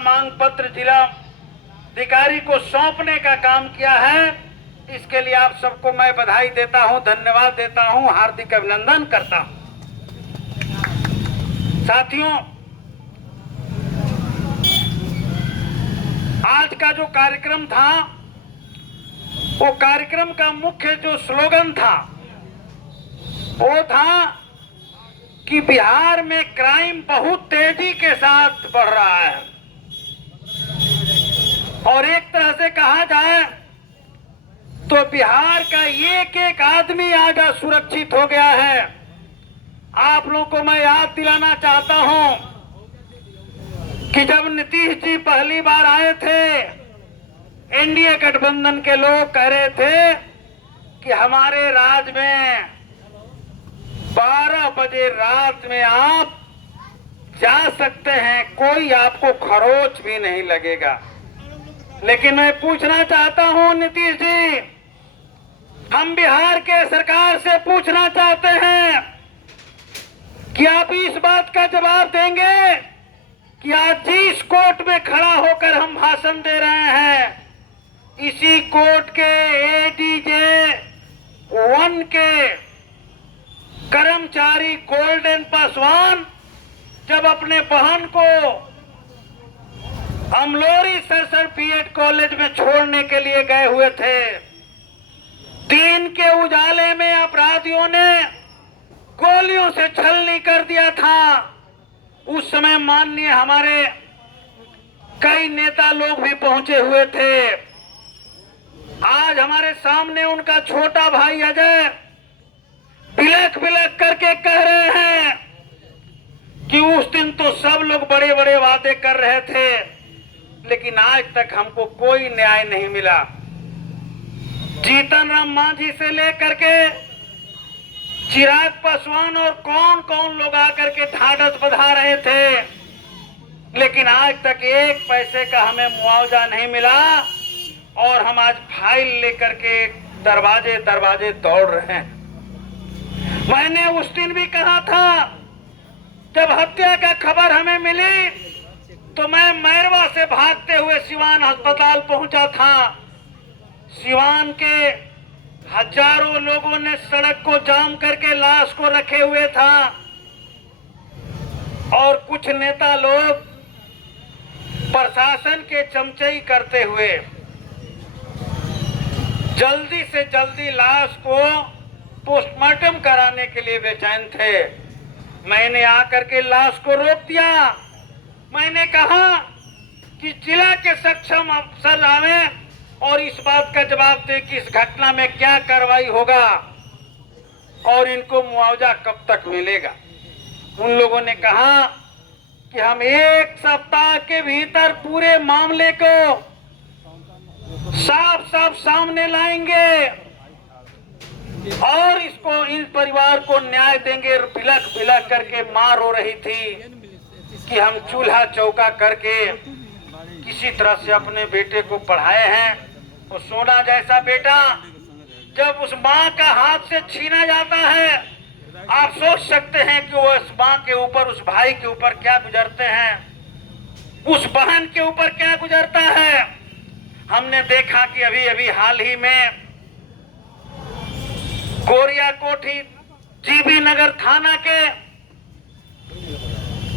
मांग पत्र जिला अधिकारी को सौंपने का काम किया है। इसके लिए आप सबको मैं बधाई देता हूं, धन्यवाद देता हूं, हार्दिक अभिनंदन करता हूं। साथियों, आज का जो कार्यक्रम था वो कार्यक्रम का मुख्य जो स्लोगन था वो था कि बिहार में क्राइम बहुत तेजी के साथ बढ़ रहा है और एक तरह से कहा जाए तो बिहार का एक एक आदमी आज सुरक्षित हो गया है। आप लोगों को मैं याद दिलाना चाहता हूं कि जब नीतीश जी पहली बार आए थे, एनडीए गठबंधन के लोग कह रहे थे कि हमारे राज्य में 12 बजे रात में आप जा सकते हैं, कोई आपको खरोच भी नहीं लगेगा। लेकिन मैं पूछना चाहता हूं नीतीश जी, हम बिहार के सरकार से पूछना चाहते हैं कि आप इस बात का जवाब देंगे कि आज जिस कोर्ट में खड़ा होकर हम भाषण दे रहे हैं, इसी कोर्ट के एडीजे 1 के कर्मचारी गोल्डन पासवान जब अपने बहन को अमलोरी सरसर बीएड कॉलेज में छोड़ने के लिए गए हुए थे, दिन के उजाले में अपराधियों ने गोलियों से छलनी कर दिया था। उस समय माननीय हमारे कई नेता लोग भी पहुंचे हुए थे। आज हमारे सामने उनका छोटा भाई अजय बिलख बिलख करके कह रहे हैं कि उस दिन तो सब लोग बड़े बड़े वादे कर रहे थे, लेकिन आज तक हमको कोई न्याय नहीं मिला। जीतन राम मांझी से लेकर के चिराग पासवान और कौन कौन लोग आकर के ढाढ़स बंधा रहे थे, लेकिन आज तक एक पैसे का हमें मुआवजा नहीं मिला और हम आज फाइल लेकर के दरवाजे दरवाजे दौड़ रहे हैं। मैंने उस दिन भी कहा था, जब हत्या का खबर हमें मिली तो मैं मैरवा से भागते हुए सिवान अस्पताल पहुंचा था। सिवान के हजारों लोगों ने सड़क को जाम करके लाश को रखे हुए था और कुछ नेता लोग प्रशासन के चमचई करते हुए जल्दी से जल्दी लाश को पोस्टमार्टम कराने के लिए बेचैन थे। मैंने आकर के लाश को रोक दिया। मैंने कहा कि जिला के सक्षम अफसर आवे और इस बात का जवाब दे कि इस घटना में क्या कार्रवाई होगा और इनको मुआवजा कब तक मिलेगा। उन लोगों ने कहा कि हम 1 सप्ताह के भीतर पूरे मामले को साफ साफ सामने लाएंगे और इसको इन परिवार को न्याय देंगे। बिलख बिलख करके मार हो रही थी कि हम चूल्हा चौका करके किसी तरह से अपने बेटे को पढ़ाए हैं। और सोना जैसा बेटा जब उस माँ का हाथ से छीना जाता है, आप सोच सकते हैं कि वो उस माँ के ऊपर, उस भाई के ऊपर क्या गुजरते हैं, उस बहन के ऊपर क्या गुजरता है। हमने देखा कि अभी अभी हाल ही में गोरिया कोठी जीबी नगर थाना के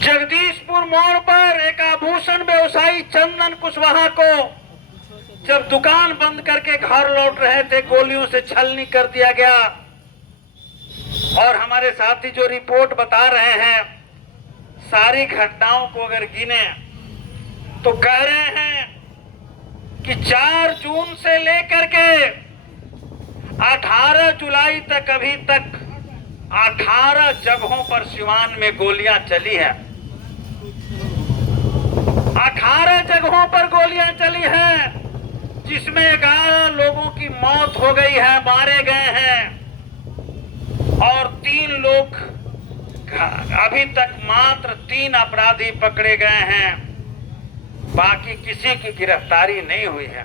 जगदीशपुर मोड़ पर एक आभूषण व्यवसायी चंदन कुशवाहा को जब दुकान बंद करके घर लौट रहे थे, गोलियों से छलनी कर दिया गया। और हमारे साथी जो रिपोर्ट बता रहे हैं, सारी घटनाओं को अगर गिने तो कह रहे हैं कि 4 जून से लेकर के 18 जुलाई तक अभी तक 18 जगहों पर सिवान में गोलियां चली हैं। 18 जगहों पर गोलियां चली हैं, जिसमें 11 लोगों की मौत हो गई है, मारे गए हैं और 3 लोग अभी तक मात्र 3 अपराधी पकड़े गए हैं, बाकी किसी की गिरफ्तारी नहीं हुई है।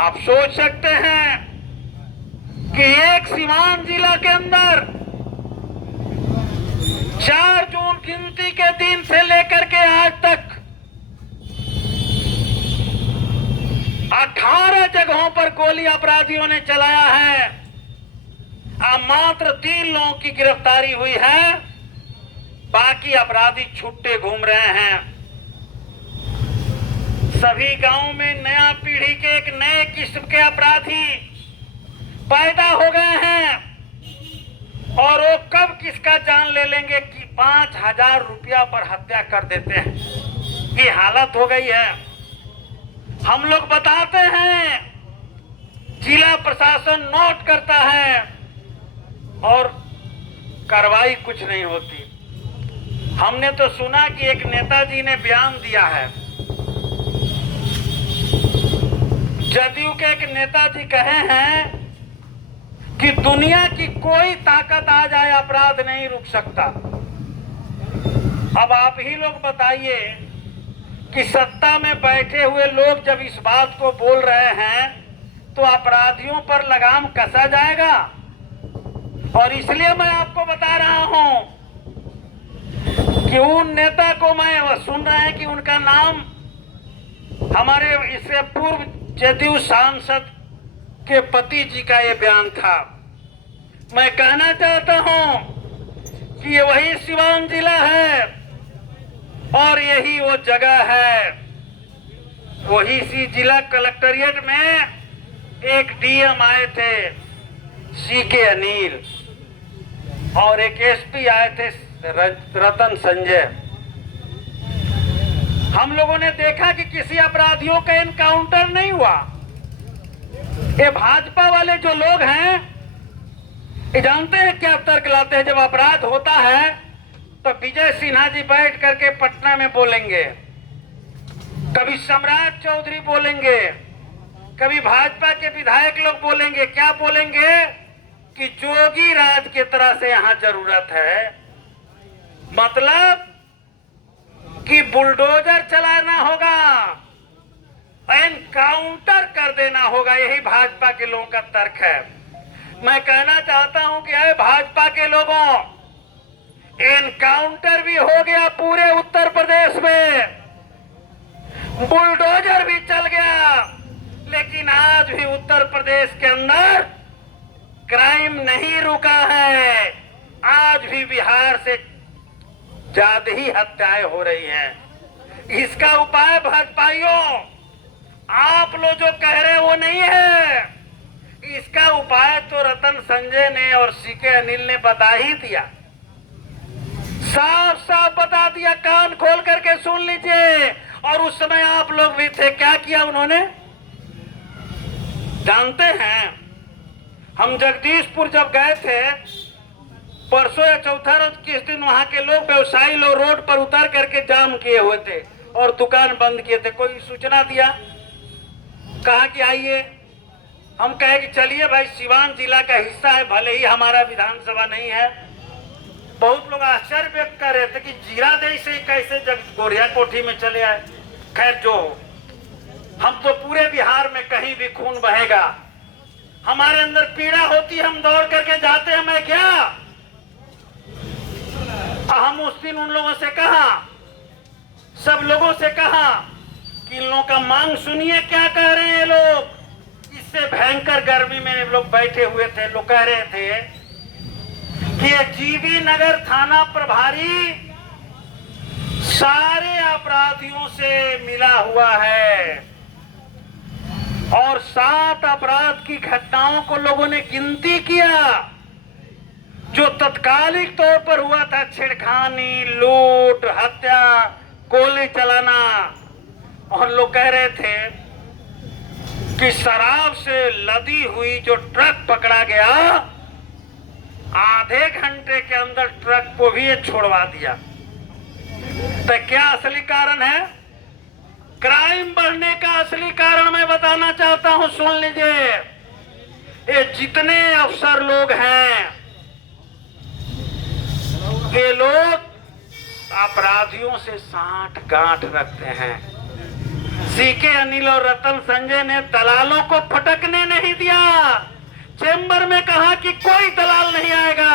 आप सोच सकते हैं कि एक सिवान जिला के अंदर 4 जून गिनती के दिन से लेकर के आज तक जगहों पर गोली अपराधियों ने चलाया है। अब मात्र 3 लोगों की गिरफ्तारी हुई है, बाकी अपराधी छुट्टे घूम रहे हैं। सभी गांवों में नया पीढ़ी के एक नए किस्म के अपराधी पैदा हो गए हैं और वो कब किसका जान ले लेंगे कि 5,000 रुपया पर हत्या कर देते हैं। ये हालत हो गई है। हम लोग बताते हैं, जिला प्रशासन नोट करता है और कार्रवाई कुछ नहीं होती। हमने तो सुना कि एक नेताजी ने बयान दिया है, जदयू के एक नेताजी कहे हैं कि दुनिया की कोई ताकत आ जाए, अपराध नहीं रुक सकता। अब आप ही लोग बताइए कि सत्ता में बैठे हुए लोग जब इस बात को बोल रहे हैं तो अपराधियों पर लगाम कसा जाएगा। और इसलिए मैं आपको बता रहा हूं कि उन नेता को मैं सुन रहे हैं कि उनका नाम हमारे इससे पूर्व जदयू सांसद के पति जी का ये बयान था। मैं कहना चाहता हूं कि ये वही सिवान जिला है और यही वो जगह है। वही सी जिला कलेक्ट्रेट में एक डीएम आए थे सीके अनिल और एक एसपी आए थे रतन संजय। हम लोगों ने देखा कि किसी अपराधियों का एनकाउंटर नहीं हुआ। ये भाजपा वाले जो लोग हैं, ये जानते हैं क्या तर्क लाते हैं। जब अपराध होता है तो विजय सिन्हा जी बैठ करके पटना में बोलेंगे, कभी सम्राट चौधरी बोलेंगे, कभी भाजपा के विधायक लोग बोलेंगे। क्या बोलेंगे कि जोगी राज की तरह से यहां जरूरत है, मतलब कि बुलडोजर चलाना होगा, एनकाउंटर कर देना होगा। यही भाजपा के लोगों का तर्क है। मैं कहना चाहता हूं कि अरे भाजपा के लोगों, एनकाउंटर भी हो गया पूरे उत्तर प्रदेश में, बुलडोजर भी चल गया, लेकिन आज भी उत्तर प्रदेश के अंदर क्राइम नहीं रुका है। आज भी बिहार से ज्यादा ही हत्याएं हो रही हैं। इसका उपाय भाजपाइयों, आप लोग जो कह रहे हैं वो नहीं है। इसका उपाय तो रतन संजय ने और सीके अनिल ने बता ही दिया, साफ साफ बता दिया। कान खोल करके सुन लीजिए। और उस समय आप लोग भी थे। क्या किया उन्होंने जानते हैं? हम जगदीशपुर जब गए थे परसों या चौथा रोज, किस दिन वहां के लोग व्यवसायी लोग रोड पर उतर करके जाम किए हुए थे और दुकान बंद किए थे। कोई सूचना दिया, कहा कि आइए। हम कहे कि चलिए भाई, सिवान जिला का हिस्सा है, भले ही हमारा विधानसभा नहीं है। बहुत लोग आश्चर्य व्यक्त कर रहे थे कि जीरादेई से कैसे गोरिया कोठी में चले आए। खैर जो हो, हम तो पूरे बिहार में कहीं भी खून बहेगा, हमारे अंदर पीड़ा होती, हम दौड़ करके जाते हैं। मैं क्या, हम उस दिन उन लोगों से कहा, सब लोगों से कहा कि इन लोगों का मांग सुनिए, क्या कह रहे हैं लोग। इससे भयंकर गर्मी में लोग बैठे हुए थे। लोग कह रहे थे कि जीवी नगर थाना प्रभारी सारे अपराधियों से मिला हुआ है और 7 अपराध की घटनाओं को लोगों ने गिनती किया जो तत्कालिक तौर पर हुआ था। छेड़खानी, लूट, हत्या, गोली चलाना। और लोग कह रहे थे कि शराब से लदी हुई जो ट्रक पकड़ा गया, आधे घंटे के अंदर ट्रक को भी ये छोड़वा दिया। तो क्या असली कारण है? क्राइम बढ़ने का असली कारण मैं बताना चाहता हूं, सुन लीजिए। ये जितने अफसर लोग हैं, ये लोग अपराधियों से साठ गांठ रखते हैं। सीके अनिल और रतन संजय ने दलालों को फटकने नहीं दिया। चेंबर में कहा कि कोई दलाल नहीं आएगा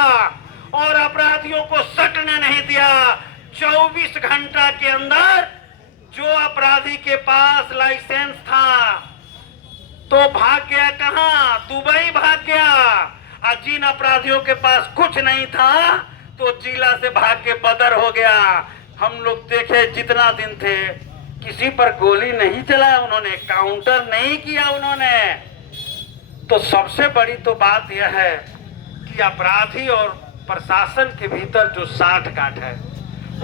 और अपराधियों को सटने नहीं दिया। 24 घंटा के अंदर जो अपराधी के पास लाइसेंस था तो भाग गया कहाँ? दुबई भाग गया। और जिन अपराधियों के पास कुछ नहीं था तो जिला से भाग के बदर हो गया। हम लोग देखे जितना दिन थे किसी पर गोली नहीं चलाया उन्होंने, काउंटर नहीं किया उन्होंने। तो सबसे बड़ी तो बात यह है कि अपराधी और प्रशासन के भीतर जो साठ गांठ है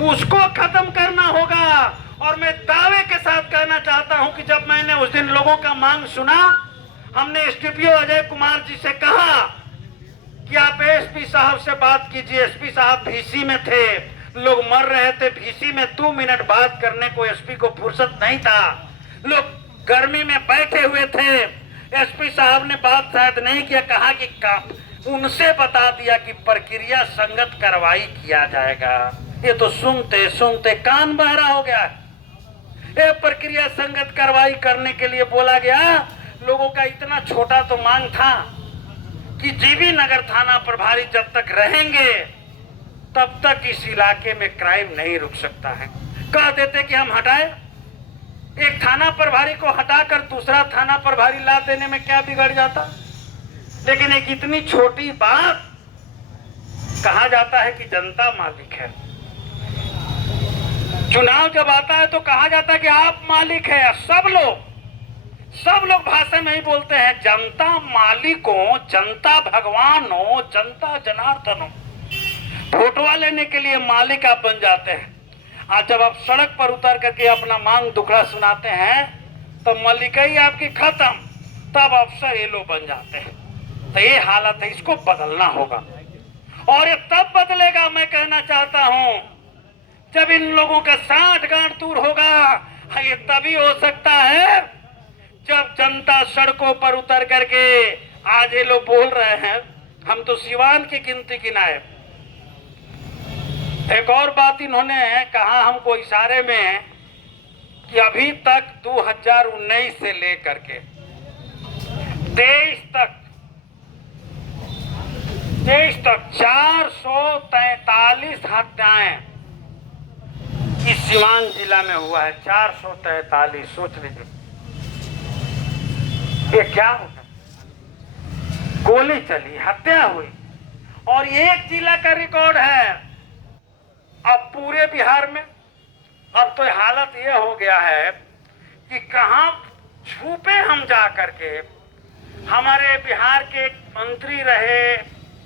उसको खत्म करना होगा। और मैं दावे के साथ कहना चाहता हूं कि जब मैंने उस दिन लोगों का मांग सुना, हमने एसडीपीओ अजय कुमार जी से कहा कि आप एसपी साहब से बात कीजिए। एसपी साहब भीसी में थे, लोग मर रहे थे भीसी में, 2 मिनट बात करने को एसपी को फुर्सत नहीं था, लोग गर्मी में बैठे हुए थे। एसपी साहब ने बात शायद नहीं किया, कहा कि उनसे बता दिया कि प्रक्रिया संगत कार्रवाई किया जाएगा। ये तो सुनते सुनते कान बहरा हो गया। ये प्रक्रिया संगत कार्रवाई करने के लिए बोला गया। लोगों का इतना छोटा तो मांग था कि जीबी नगर थाना प्रभारी जब तक रहेंगे तब तक इस इलाके में क्राइम नहीं रुक सकता है। कह देते कि हम हटाए, एक थाना प्रभारी को हटाकर दूसरा थाना प्रभारी ला देने में क्या बिगड़ जाता। लेकिन एक इतनी छोटी बात, कहा जाता है कि जनता मालिक है। चुनाव जब आता है तो कहा जाता है कि आप मालिक है। सब लोग भाषण में ही बोलते हैं जनता मालिक हो, जनता भगवान हो, जनता जनार्दन हो। वोटवा लेने के लिए मालिक आप बन जाते हैं। आज जब आप सड़क पर उतर करके अपना मांग दुखड़ा सुनाते हैं तो मलिकई आपकी खत्म, तब अफसर ये लोग बन जाते हैं। तो ये हालत है, इसको बदलना होगा। और ये तब बदलेगा, मैं कहना चाहता हूं, जब इन लोगों का साठ गांठ दूर होगा। ये तभी हो सकता है जब जनता सड़कों पर उतर करके, आज ये लोग बोल रहे हैं हम तो सिवान की गिनती गिनाए। एक और बात इन्होंने कहा हमको इशारे में कि अभी तक 2019 से लेकर के 23 तक 443 हत्याएं इस सिवान जिला में हुआ है। 443, सोच लीजिए ये क्या होगा। गोली चली, हत्या हुई, और एक जिला का रिकॉर्ड है। अब पूरे बिहार में अब तो हालत ये हो गया है कि कहां छुपे हम जा करके। हमारे बिहार के एक मंत्री रहे,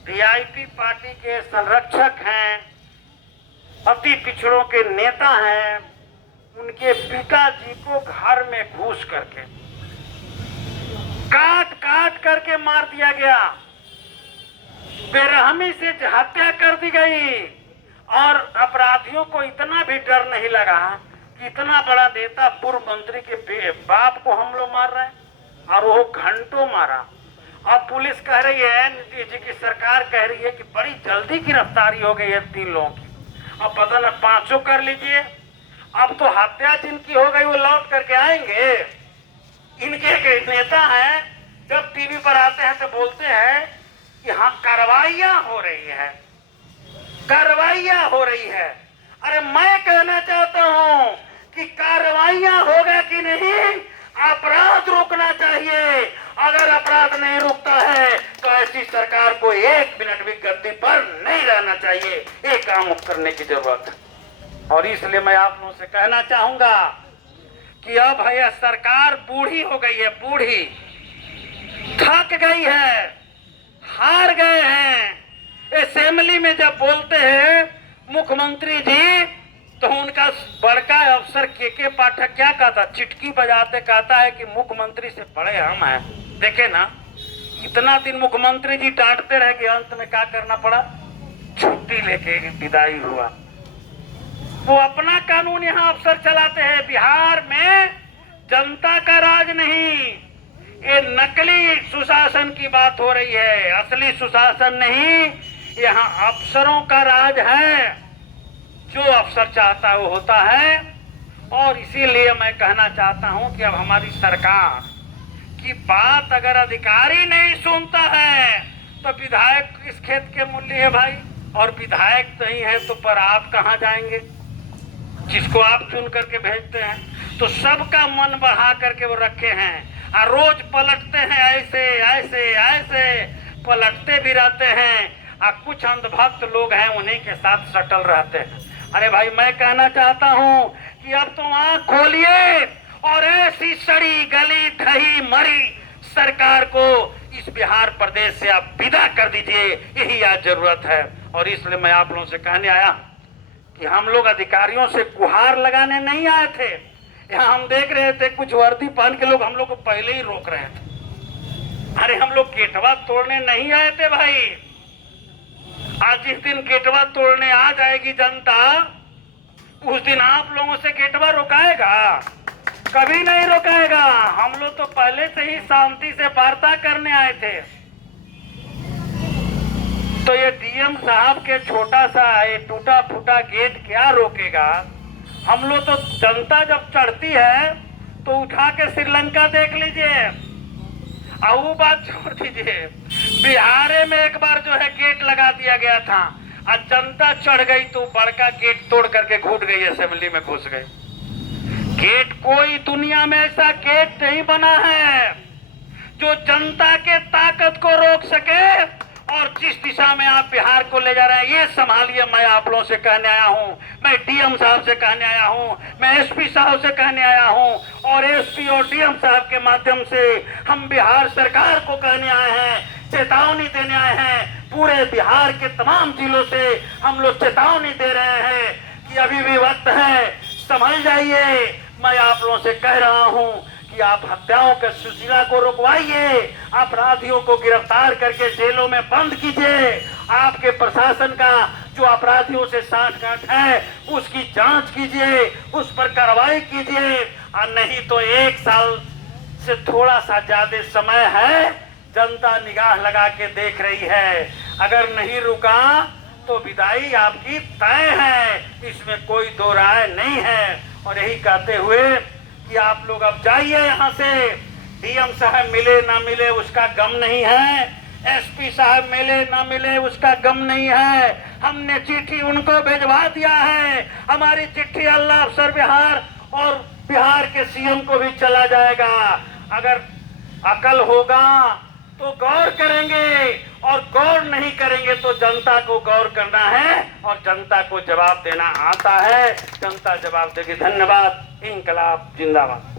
वीआईपी पार्टी के संरक्षक हैं, अति पिछड़ों के नेता हैं, उनके पिताजी को घर में घुस करके काट काट करके मार दिया गया, बेरहमी से हत्या कर दी गई। और अपराधियों को इतना भी डर नहीं लगा कि इतना बड़ा नेता, पूर्व मंत्री के बाप को हम लोग मार रहे हैं, और वो घंटों मारा। अब पुलिस कह रही है, नीतीश जी की सरकार कह रही है कि बड़ी जल्दी गिरफ्तारी हो गई है 3 लोगों की। अब पता न 5 कर लीजिए। अब तो हत्या जिनकी हो गई वो लौट करके आएंगे। इनके एक नेता हैं, जब टीवी पर आते हैं तो बोलते हैं कि हाँ कार्रवाइयां हो रही है, कार्रवाइयां हो रही है। अरे मैं कहना चाहता हूं कि कार्रवाइयां होगा कि नहीं, अपराध रोकना चाहिए। अगर अपराध नहीं रुकता है तो ऐसी सरकार को 1 मिनट भी गद्दी पर नहीं रहना चाहिए। ये काम करने की जरूरत है। और इसलिए मैं आप लोगों से कहना चाहूंगा कि अब यह सरकार बूढ़ी हो गई है, बूढ़ी थक गई है, हार गए हैं। असेंबली में जब बोलते हैं मुख्यमंत्री जी, तो उनका बड़का अफसर के पाठक क्या कहता, चिटकी बजाते कहता है कि मुख्यमंत्री से बड़े हम हैं। देखे ना, इतना दिन मुख्यमंत्री जी डांटते रहे कि अंत में क्या करना पड़ा, छुट्टी लेके विदाई हुआ। वो अपना कानून यहाँ अफसर चलाते हैं। बिहार में जनता का राज नहीं, ये नकली सुशासन की बात हो रही है, असली सुशासन नहीं। यहाँ अफसरों का राज है, जो अफसर चाहता है वो होता है। और इसीलिए मैं कहना चाहता हूं कि अब हमारी सरकार की बात अगर अधिकारी नहीं सुनता है तो विधायक किस खेत के मूल्य है भाई। और विधायक नहीं है तो पर आप कहां जाएंगे, जिसको आप चुन करके भेजते हैं। तो सबका मन बढ़ा करके वो रखे हैं। और रोज पलटते हैं, ऐसे ऐसे ऐसे पलटते भी रहते हैं। और कुछ अंधभक्त लोग हैं उन्हीं के साथ सटल रहते हैं। अरे भाई, मैं कहना चाहता हूं कि अब तो आंख खोलिए और ऐसी सड़ी गली ढही मरी सरकार को इस बिहार प्रदेश से आप विदा कर दीजिए, यही आज जरूरत है। और इसलिए मैं आप लोगों से कहने आया कि हम लोग अधिकारियों से गुहार लगाने नहीं आए थे। यहाँ हम देख रहे थे कुछ वर्दी पहन के लोग हम लोग को पहले ही रोक रहे थे। अरे हम लोग गेटवा तोड़ने नहीं आए थे भाई। आज जिस दिन गेटवा तोड़ने आ जाएगी जनता, उस दिन आप लोगों से गेटवा रोकाएगा? कभी नहीं रोकाएगा। हम लोग तो पहले से ही शांति से वार्ता करने आए थे। तो ये डीएम साहब के छोटा सा ये टूटा फूटा गेट क्या रोकेगा? हम लोग तो जनता जब चढ़ती है तो उठा के श्रीलंका देख लीजिए। और वो बात छोड़ दीजिए, बिहार में एक बार जो है गेट लगा दिया गया था और जनता चढ़ गई तो बड़का गेट तोड़ करके घुट गई, असेंबली में घुस गई। गेट कोई दुनिया में ऐसा गेट नहीं बना है जो जनता के ताकत को रोक सके। और जिस दिशा में आप बिहार को ले जा रहे हैं ये संभालिए। मैं आप लोगों से कहने आया हूं, मैं डीएम साहब से कहने आया हूं, मैं एसपी साहब से कहने आया हूं और एसपी और डीएम साहब के माध्यम से हम बिहार सरकार को कहने आए हैं, चेतावनी देने आए हैं। पूरे बिहार के तमाम जिलों से हम लोग चेतावनी दे रहे हैं कि अभी भी वक्त है, संभल जाइए। मैं आप लोगों से कह रहा हूं कि आप हत्याओं के सिलसिला को रुकवाइए, अपराधियों को गिरफ्तार करके जेलों में बंद कीजिए। आपके प्रशासन का जो अपराधियों से सांठगांठ है उसकी जांच कीजिए, उस पर कार्रवाई कीजिए। और नहीं तो 1 साल से थोड़ा सा ज्यादा समय है, जनता निगाह लगा के देख रही है। अगर नहीं रुका तो विदाई आपकी तय है, इसमें कोई दो राय नहीं है। और यही कहते हुए कि आप लोग अब जाइए यहाँ से। डीएम साहब मिले ना मिले उसका गम नहीं है, एसपी साहब मिले ना मिले उसका गम नहीं है। हमने चिट्ठी उनको भिजवा दिया है। हमारी चिट्ठी अल्लाह अफसर बिहार और बिहार के सीएम को भी चला जाएगा। अगर अकल होगा तो गौर करेंगे और गौर नहीं करेंगे तो जनता को गौर करना है और जनता को जवाब देना आता है। जनता जवाब देगी। धन्यवाद। इंकलाब जिंदाबाद।